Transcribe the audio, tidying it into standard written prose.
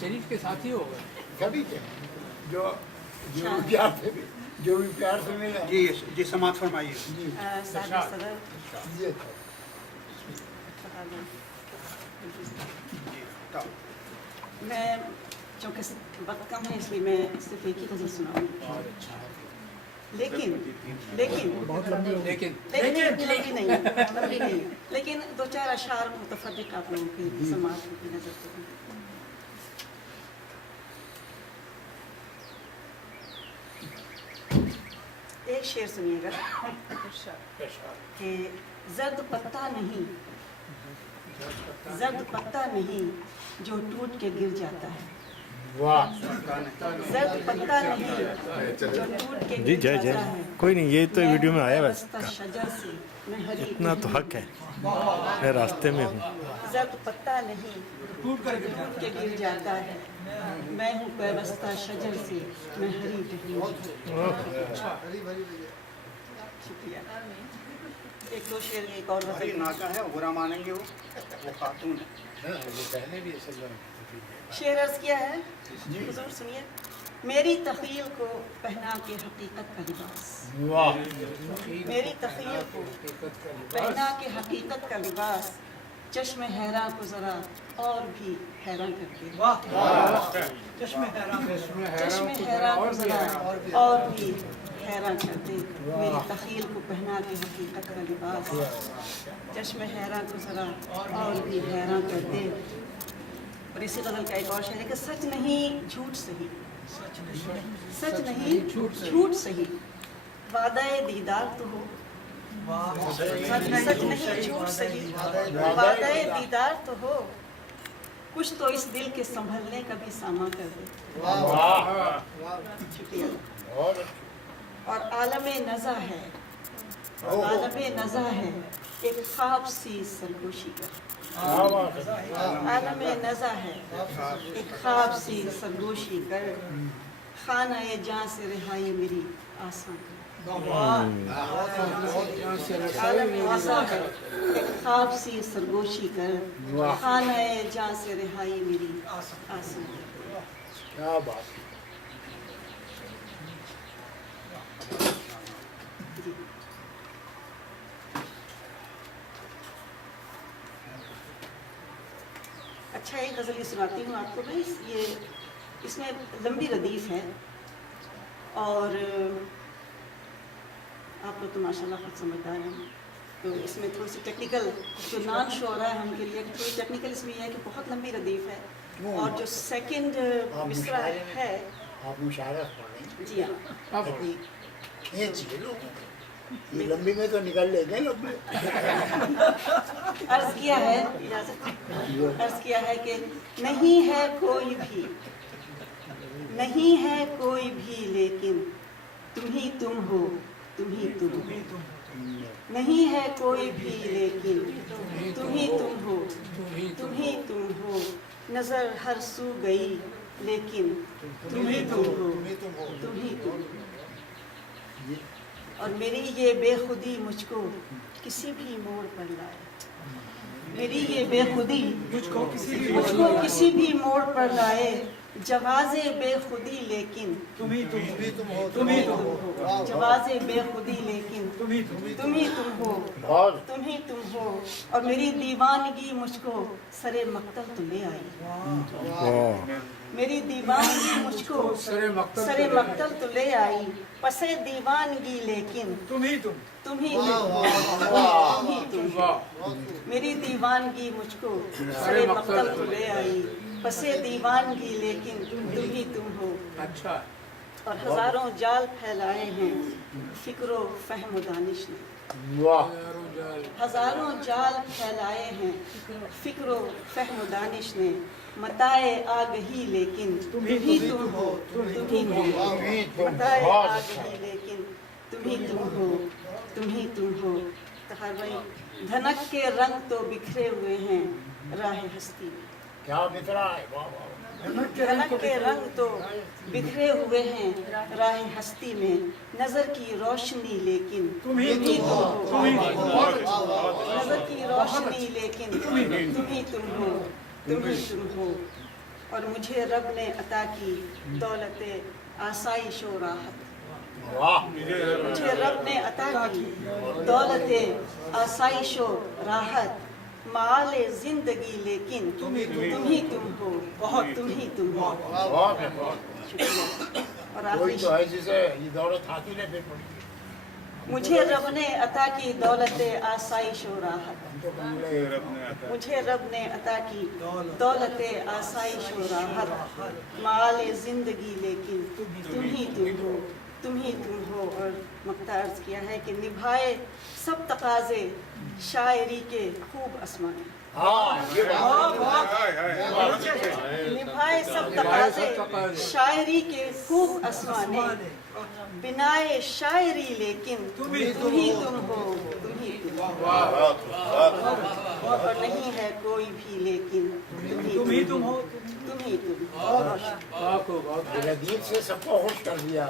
शरीफ के साथी हो गए कभी क्या जो जो भी प्यार से मिला जी जी समाप्त फरमाइए जी सादा सदर ये था तो मैं चूँकि वक्त कम है इसलिए मैं सिर्फ एक ही गज़ल सुनाऊंगी बहुत अच्छा है लेकिन लेकिन लेकिन लेकिन नहीं लंबी नहीं लेकिन दो चार अशार मुतफर्रिक आप लोगों की समाज की नज़र से एक शेर सुनिएगा कि जर्द पत्ता नहीं जो टूट के गिर जाता है वाह जर्द पत्ता नहीं जो टूट के जी गिर जय जाता जय है कोई नहीं ये तो वीडियो में आया बस वाबस्ता शजर से मैं हरी इतना तो हक है मैं रास्ते में हूँ जर्द पत्ता नहीं टूट के गिर जाता है मैं हूँ पैवस्ता शजर से मैं हरी टहनी शुक्रिया एक दो शेर एक और हरी गज़ल नाका है बुरा मानेंगे वो खातून है वो पहले भी ऐसे शेर अर्ज किया है हुजूर सुनिए मेरी तख़ील को पहना के हकीकत का लिबास वाह मेरी तख़ील को पहना के हकीकत का लिबास चश्म हैरां को ज़रा और भी हैरान करके चश्म हैरां को ज़रा और भी हैरान कर दे मेरी तख़ील को पहना के हकीकत का लिबास चश्म हैरां को ज़रा और भी हैरान कर दे। और इसी गज़ल का एक और शेर है कि सच नहीं झूठ सही सच नहीं झूठ सही वादाए दीदार तो हो सच नहीं झूठ सही वादाए दीदार तो हो कुछ तो इस दिल के संभलने का भी सामा कर दे शुक्रिया। और आलमे नज़ा है एक ख्वाब सी सरगोशी कर आलमे नज़ा है एक ख्वाब सी सरगोशी कर खाना-ए जान से रिहाई मेरी आसान कर आलमे नज़ा है एक ख्वाब सी सरगोशी कर खाना-ए जान से रिहाई मेरी आसान कर। क्या बात जी अच्छा एक गज़ल ये सुनाती हूँ आपको भाई ये इसमें लंबी रदीफ़ है और आप लोग तो माशाल्लाह खुद समझदार हैं तो इसमें थोड़ी सी टेक्निकल जो नॉन शोरा है उनके लिए थोड़ी टेक्निकल इसमें यह है कि बहुत लंबी रदीफ़ है और जो सेकंड मिसरा है आप मुशायरा पढ़ रहे जी हाँ हैं ये चाहिए लोगों को ये लंबी में तो निकल लेंगे लंबे अर्ज़ किया है अर्ज़ किया है कि नहीं है कोई भी लेकिन तुम ही तुम हो नहीं है कोई भी लेकिन तुम ही तुम हो नज़र हर सू गई लेकिन तुम ही तुम हो और मेरी ये बेखुदी मुझको किसी भी मोड़ पर लाए मेरी ये बेखुदी मुझको किसी भी मोड़ पर लाए जवाज़े बेखुदी लेकिन तुम ही तुम हो जवाज़े बेखुदी लेकिन तुम ही तुम हो और मेरी दीवानगी मुझको सरे मक्तल तो ले आई मेरी दीवानगी मुझको सरे मक्तल तो ले आई पसे दीवानगी लेकिन तुम ही तुम मेरी दीवानगी मुझको सरे मक्तल तो ले आई पसे दीवानगी लेकिन तुम ही तुम हो। अच्छा और हजारों जाल फैलाए हैं फिक्रो फहम दानिश ने वाह हजारों जाल फैलाए हैं फिक्रो फहम दानिश ने मताए आ गही लेकिन तुम ही तुम हो मताए आ गही लेकिन तुम ही तुम हो तहार भाई धनक के रंग तो बिखरे हुए हैं राह हस्ती में क्या बिखरा है वाह वाह धनक के रंग तो बिखरे हुए हैं राह हस्ती में नजर की रोशनी लेकिन तुम ही तुम हो नजर की रोशनी लेकिन तुम ही तुम हो اور مجھے رب نے عطا کی دولت آسائش و راحت واہ مجھے رب نے عطا کی دولت آسائش و راحت مال زندگی لیکن تم ہی تم ہو بہت تم ہی تم ہو بہت ہے بہت شکریہ اور کوئی آخری تو ہے جسے یہ دولت حاصل ہے پھر پڑی مجھے رب نے عطا کی دولت آسائش و راحت ہم تو بنگلے مجھے رب نے عطا کی دولت آسائش و راحت مال زندگی لیکن تم ہی تم ہو اور مقطع عرض کیا ہے کہ نبھائے سب تقاضے شاعری کے خوب اسمانے ہاں یہ بات نبھائے سب تقاضے شاعری کے خوب اسمانے بنائے شاعری لیکن تم ہی تم ہو تم ہی تم ہو اور نہیں ہے کوئی بھی لیکن تم ہی تم ہو تم ہی تم بہت دل سے سب کو خوش کر دیا